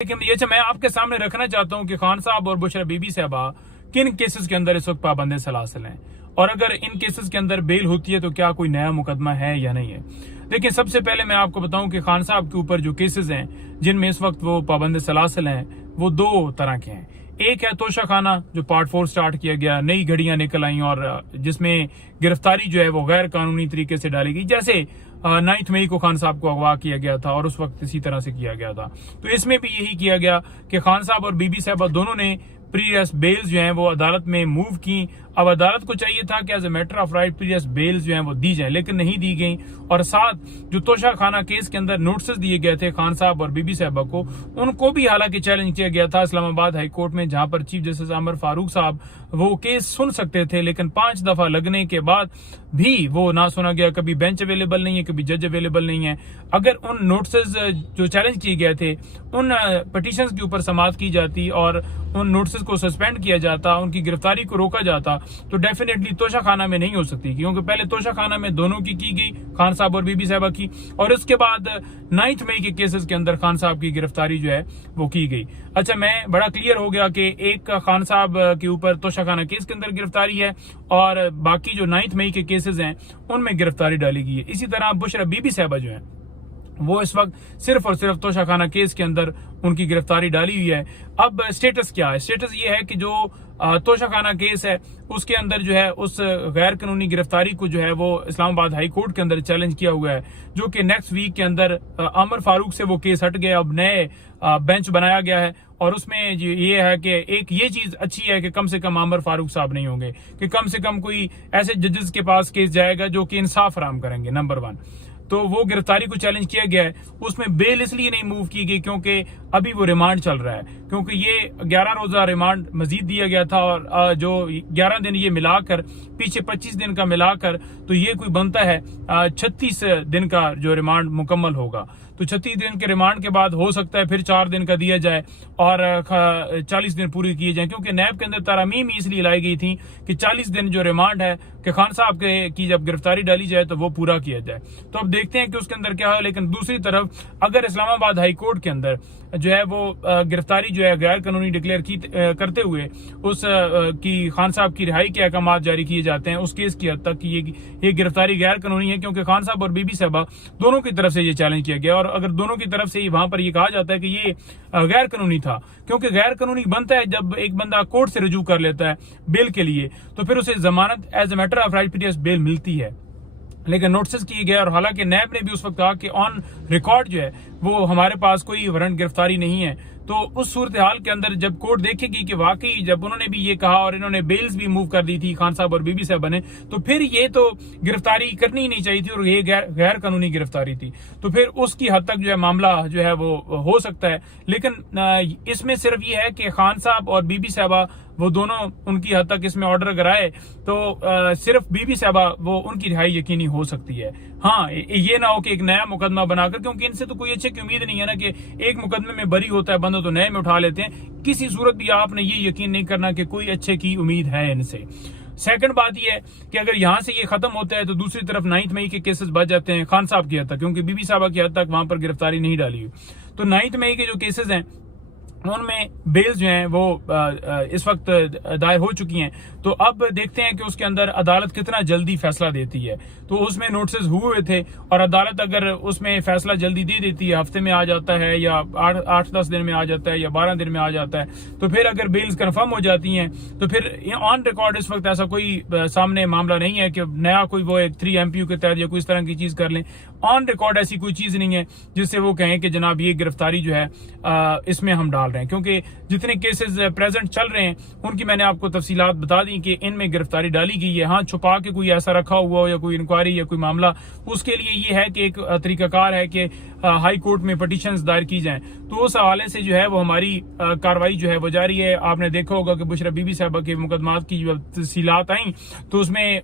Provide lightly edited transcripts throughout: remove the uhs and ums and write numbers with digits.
लेकिन ये मैं आपके सामने रखना चाहता हूं कि खान साहब और बुशरा बीबी साहबा किन केसेस के अंदर इस वक्त पाबंद सलासिल हैं, और अगर इन केसेस के अंदर बेल होती है तो क्या कोई नया मुकदमा है या नहीं है। देखिए, सबसे पहले मैं आपको बताऊं कि खान साहब के ऊपर जो केसेस हैं जिनमें इस वक्त वो पाबंद सलासिल हैं वो दो तरह के हैं। एक है तोशा खाना, जो पार्ट 4 स्टार्ट किया गया, नई घड़ियां निकल आई और जिसमें गिरफ्तारी जो है वो गैर कानूनी तरीके से डाली गई। जैसे 9 मई को खान साहब को अगवा किया गया था और उस वक्त इसी तरह से किया गया था। तो इसमें भी यही किया गया कि खान साहब और बीबी साहबा दोनों ने प्रीवियस बेल्स जो हैं वो अदालत में मूव की। अब अदालत को चाहिए था कि as a matter of right previous bails जो हैं वो दी जाए, लेकिन नहीं दी गई। और साथ जो तोशा खाना केस के अंदर नोटिस दिए गए थे खान साहब और बीबी साहबा को, उनको भी हालांकि चैलेंज किया गया था इस्लामाबाद हाई कोर्ट में, जहां पर चीफ जस्टिस उमर फारूक साहब वो केस सुन सकते थे, लेकिन 5 दफा लगने के बाद भी वो ना सुना गया। कभी बेंच अवेलेबल नहीं है, कभी जज अवेलेबल नहीं है। अगर उन नोटिस जो चैलेंज किए गए थे उन पिटीशंस के ऊपर समाअत की जाती और उन नोटिस को सस्पेंड किया जाता, उनकी गिरफ्तारी को रोका जाता, तो डेफिनेटली तोशा खाना में नहीं हो सकती, क्योंकि पहले तोशा खाना में दोनों की गई, खान साहब और बीबी साहबा की, और उसके बाद 9 मई के केसेस के अंदर खान साहब की गिरफ्तारी जो है वो की गई। अच्छा, मैं बड़ा क्लियर हो गया कि एक खान साहब के ऊपर तोशा खाना केस के अंदर गिरफ्तारी है और बाकी जो 9 मई के केसेस हैं उनमें गिरफ्तारी डाली गई है। इसी तरह बुशरा बीबी साहबा जो है वो इस वक्त सिर्फ और सिर्फ तोशा खाना केस के अंदर उनकी गिरफ्तारी डाली हुई है। अब स्टेटस क्या है? स्टेटस ये है कि जो तोशा खाना केस है उसके अंदर जो है उस गैर कानूनी गिरफ्तारी को जो है वो इस्लामाबाद हाई कोर्ट के अंदर चैलेंज किया हुआ है, जो कि नेक्स्ट वीक के अंदर उमर फारूक से वो केस हट गया। अब नए बेंच बनाया गया है और उसमें ये है कि एक ये चीज अच्छी है कि कम से कम उमर फारूक साहब नहीं होंगे, कि कम से कम कोई ऐसे जजेस के पास केस जाएगा जो कि इंसाफ फराहम करेंगे। नंबर 1 तो वो गिरफ्तारी को चैलेंज किया गया है। उसमें बेल इसलिए नहीं मूव की गई क्योंकि अभी वो रिमांड चल रहा है, क्योंकि ये 11 रोजा रिमांड मजीद दिया गया था और जो 11 दिन ये मिलाकर पीछे 25 दिन का मिलाकर तो ये कोई बनता है 36 दिन का जो रिमांड मुकम्मल होगा। तो 36 दिन के रिमांड के बाद हो सकता है फिर 4 दिन का दिया जाए और 40 दिन पूरी किए जाए, क्योंकि नैब के अंदर तरमीम इसलिए लाई गई थी कि 40 दिन जो रिमांड है कि खान साहब की जब गिरफ्तारी डाली जाए तो वो पूरा किया जाए। तो अब देखते हैं कि उसके अंदर क्या है। लेकिन दूसरी तरफ अगर इस्लामाबाद हाई कोर्ट के अंदर जो है वो गिरफ्तारी जो है गैर कानूनी डिक्लेयर करते हुए उस की खान साहब की रिहाई के अहकाम जारी किए जाते हैं, उस केस की हद तक ये गिरफ्तारी गैर कानूनी है, क्योंकि खान साहब और बीबी साहबा दोनों की तरफ से ये चैलेंज किया गया। और अगर दोनों की तरफ से वहां पर ये कहा जाता है कि ये गैर कानूनी था, क्योंकि गैर कानूनी बनता है जब एक बंदा कोर्ट से रजू कर लेता है बेल के लिए, तो फिर उसे जमानत as a matter of right PTS bail मिलती है, लेकिन नोटिस किए गए। और हालांकि नैब ने भी उस वक्त कहा कि ऑन रिकॉर्ड जो है वो हमारे पास कोई वारंट गिरफ्तारी नहीं है। तो उस सूरत हाल के अंदर जब कोर्ट देखेगी कि वाकई जब उन्होंने भी ये कहा और इन्होंने बेल्स भी मूव कर दी थी खान साहब और बीबी साहब ने, तो फिर ये तो गिरफ्तारी करनी ही नहीं चाहिए थी और ये गैर कानूनी गिरफ्तारी थी, तो फिर उसकी हद तक जो है मामला जो है वो हो सकता है। लेकिन इसमें सिर्फ ये है कि खान साहब और बीबी साहबा वो दोनों उनकी हद तक इसमें ऑर्डर अगर आए तो सिर्फ बीबी साहबा वो उनकी रिहाई यकीनी हो सकती है। हाँ, ये ना हो कि एक नया मुकदमा बनाकर, क्योंकि इनसे तो कोई अच्छे की उम्मीद नहीं है ना कि एक मुकदमे में बरी होता है बंदा तो नए में उठा लेते हैं। किसी सूरत भी आपने ये यकीन नहीं करना कि कोई अच्छे की उम्मीद है इनसे। सेकंड बात यह है कि अगर यहां से ये खत्म होता है तो दूसरी तरफ 9 मई के केसेस बच जाते हैं खान साहब की हद तक, क्योंकि बीबी साहबा की हद तक वहां पर गिरफ्तारी नहीं डाली हुई। तो 9 मई के जो केसेस हैं उनमें बेल्स जो हैं वो इस वक्त दायर हो चुकी हैं। तो अब देखते हैं कि उसके अंदर अदालत कितना जल्दी फैसला देती है। तो उसमें नोटिस हुए थे और अदालत अगर उसमें फैसला जल्दी दे देती है, हफ्ते में आ जाता है या 8-10 दिन में आ जाता है या 12 दिन में आ जाता है, तो फिर अगर बेल्स कंफर्म हो जाती हैं तो फिर ऑन रिकॉर्ड इस वक्त ऐसा कोई सामने मामला नहीं है कि नया कोई वो एक 3 MPU के तहत या कोई इस तरह की चीज कर लें। ऑन रिकॉर्ड ऐसी कोई चीज नहीं है जिससे वो कहें कि जनाब ये गिरफ्तारी जो है इसमें हम डाल रहे हैं, क्योंकि जितने केसेस प्रेजेंट चल रहे हैं उनकी मैंने आपको तफसीलात बता दी कि इनमें गिरफ्तारी डाली गई है। हाँ, छुपा के कोई ऐसा रखा हुआ हो या कोई इंक्वायरी या कोई मामला, उसके लिए ये है कि एक तरीकाकार है कि हाई कोर्ट में पिटीशंस दायर की जाएं। तो उस हवाले से जो है वो हमारी कार्रवाई जो है वो जारी है। आपने देखा होगा कि बुशरा बीबी साहबा के मुकदमात की जो तफसीलात आई तो उसमें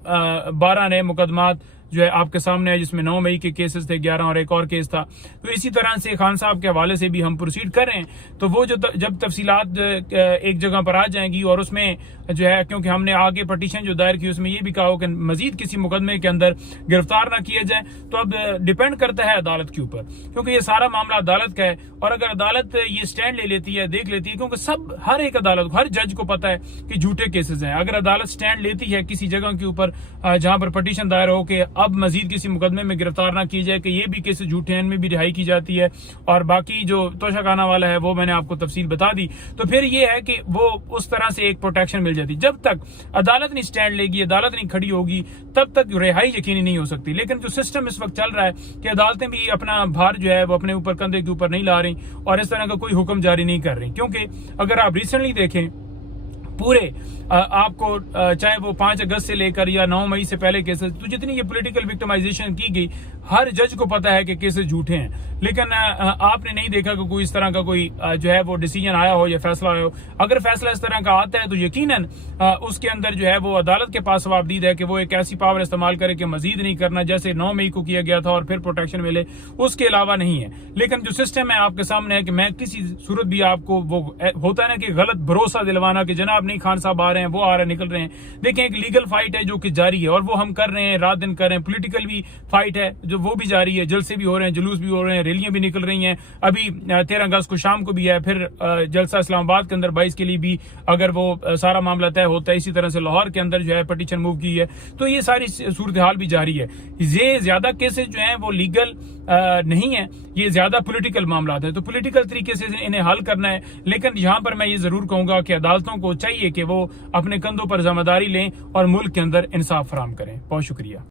12 नए मुकदमात जो है आपके सामने है, जिसमें 9 मई के केसेस थे 11 और एक और केस था। तो इसी तरह से खान साहब के हवाले से भी हम प्रोसीड कर रहे हैं। तो वो जो जब तफसीलात एक जगह पर आ जाएंगी और उसमें जो है, क्योंकि हमने आगे पटिशन जो दायर की उसमें ये भी कहा हो कि मजीद किसी मुकदमे के अंदर गिरफ्तार ना किया जाए, तो अब डिपेंड करता है अदालत के ऊपर, क्योंकि ये सारा मामला अदालत का है। और अगर अदालत ये स्टैंड ले लेती है, देख लेती है, क्योंकि हर एक अदालत हर जज को पता है कि झूठे केसेस हैं। अगर अदालत स्टैंड लेती है किसी जगह के ऊपर जहां पर पटिशन दायर हो कि अब मजीद किसी मुकदमे में गिरफ्तार ना की जाए, कि ये भी केसेस झूठे हैं, इनमें भी रिहाई की जाती है, और बाकी जो तोशाखाना वाला है वो मैंने आपको तफसील बता दी, तो फिर ये है कि वो उस तरह से एक प्रोटेक्शन मिल जाती। जब तक अदालत नहीं स्टैंड लेगी, अदालत नहीं खड़ी होगी, तब तक रिहाई यकीनी नहीं हो सकती। लेकिन जो सिस्टम इस वक्त चल रहा है कि अदालतें भी अपना भार जो है वो अपने ऊपर कंधे के ऊपर नहीं ला रही और इस तरह का कोई हुक्म जारी नहीं कर रही, क्योंकि अगर आप रिसेंटली देखें पूरे आपको चाहे वो 5 अगस्त से लेकर या 9 मई से पहले केसेस, तो जितनी ये पॉलिटिकल विक्टिमाइजेशन की गई, हर जज को पता है कि केसेस झूठे हैं, लेकिन आपने नहीं देखा कि कोई इस तरह का कोई जो है वो डिसीजन आया हो या फैसला आया हो। अगर फैसला इस तरह का आता है तो यकीनन उसके अंदर जो है वो अदालत के पास जवाबदीद है कि वो एक ऐसी पावर इस्तेमाल करे कि मजीद नहीं करना, जैसे 9 मई को किया गया था और फिर प्रोटेक्शन मिले, उसके अलावा नहीं है। लेकिन जो सिस्टम है आपके सामने है कि मैं किसी सूरत भी आपको वो होता है ना कि गलत भरोसा दिलवाना कि जनाब नहीं खान साहब आ रहे हैं, वो आ रहे हैं, निकल रहे हैं। देखें, एक लीगल फाइट है जो कि जारी है और वो हम कर रहे हैं, रात दिन कर रहे हैं। पॉलिटिकल भी फाइट है जो वो भी जारी है, जलसे भी हो रहे हैं, जुलूस भी हो रहे हैं, रैलियां भी निकल रही हैं। अभी 13 अगस्त को शाम को भी है, फिर जलसा इस्लामाबाद के अंदर 22 के लिए भी अगर वो सारा मामला तय होता है। इसी तरह से लाहौर के अंदर जो है पटिशन मूव की है। तो ये सारी सूरत हाल भी जारी है। ये ज्यादा केसेस जो हैं वो लीगल नहीं है, ये ज्यादा पॉलिटिकल मामला है, तो पॉलिटिकल तरीके से इन्हें हल करना है। लेकिन यहां पर मैं ये जरूर कहूंगा कि अदालतों को चाहिए कि वो अपने कंधों पर जिम्मेदारी लें और मुल्क के अंदर इंसाफ फराहम करें। बहुत शुक्रिया।